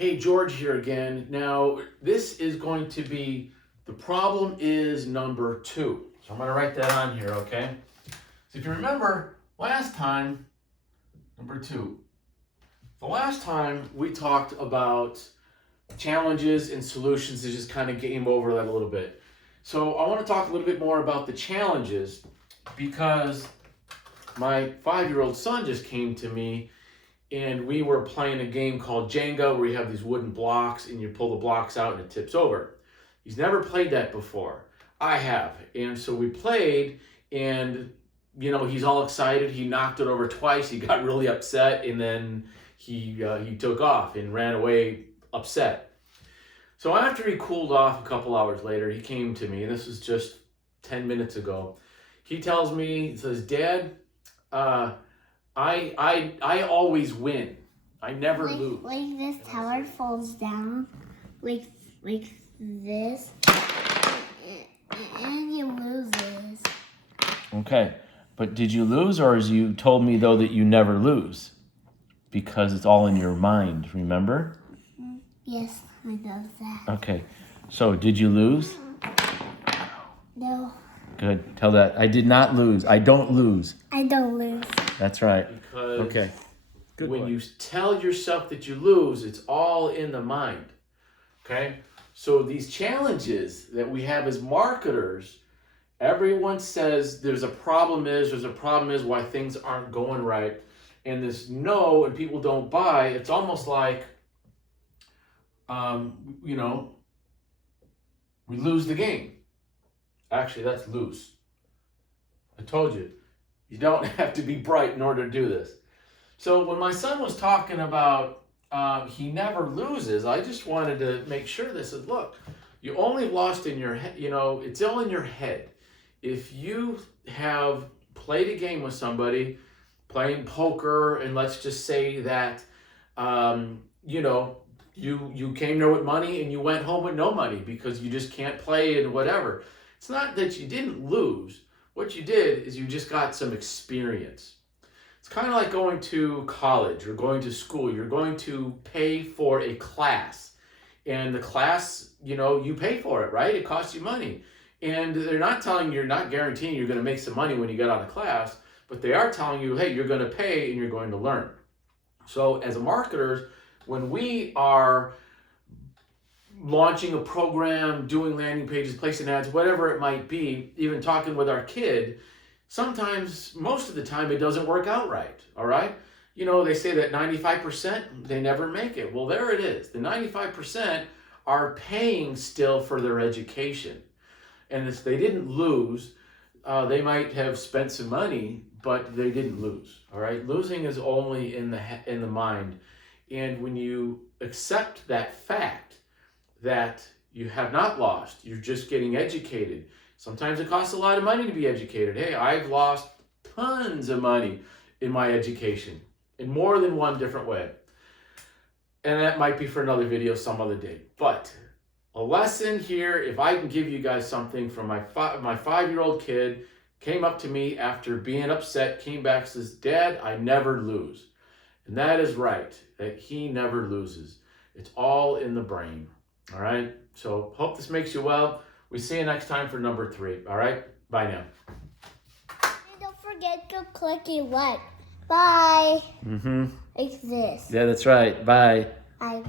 Hey, George here again. Now, this is going to be the problem is number 2. So I'm going to write that on here, okay? So if you remember, last time, number 2, the last time we talked about challenges and solutions to just kind of game over that a little bit. So I want to talk a little bit more about the challenges because my 5-year-old son just came to me and we were playing a game called Jenga where you have these wooden blocks and you pull the blocks out and it tips over. He's never played that before. I have. And so we played and, he's all excited. He knocked it over twice. He got really upset and then he took off and ran away upset. So after he cooled off a couple hours later, he came to me, and this was just 10 minutes ago. He tells me, he says, Dad, I always win. I never lose. Like this tower falls down, like this, and you loses. Okay, but did you lose, or as you told me though that you never lose, because it's all in your mind? Remember? Yes, I know that. Okay, so did you lose? No. Good. Tell that I did not lose. I don't lose. I don't lose. That's right. Because Okay. Good when boy. you tell yourself that you lose, it's all in the mind. Okay? So these challenges that we have as marketers, everyone says there's a problem is why things aren't going right. And this no, and people don't buy, it's almost like, we lose the game. Actually, that's lose. I told you. You don't have to be bright in order to do this. So when my son was talking about he never loses, I just wanted to make sure this is, look, you only lost in your head, it's all in your head. If you have played a game with somebody, playing poker, and let's just say that, you came there with money and you went home with no money because you just can't play and whatever. It's not that you didn't lose. What you did is you just got some experience. It's kind of like going to college or going to school. You're going to pay for a class. And the class, you pay for it, right? It costs you money. And they're not guaranteeing you're going to make some money when you get out of class, but they are telling you, hey, you're going to pay and you're going to learn. So as marketers, when we are launching a program, doing landing pages, placing ads, whatever it might be, even talking with our kid, sometimes, most of the time, it doesn't work out right, all right? They say that 95%, they never make it. Well, there it is. The 95% are paying still for their education. And if they didn't lose, they might have spent some money, but they didn't lose, all right? Losing is only in the mind. And when you accept that fact, that you have not lost, you're just getting educated. Sometimes it costs a lot of money to be educated. Hey, I've lost tons of money in my education in more than one different way. And that might be for another video some other day. But a lesson here, if I can give you guys something from my 5-year-old kid, came up to me after being upset, came back, says, Dad, I never lose. And that is right, that he never loses. It's all in the brain. All right, so hope this makes you well. We see you next time for number 3. All right, bye now. And don't forget to click a like. Bye. Mm-hmm. Like this. Yeah, that's right. Bye. Bye.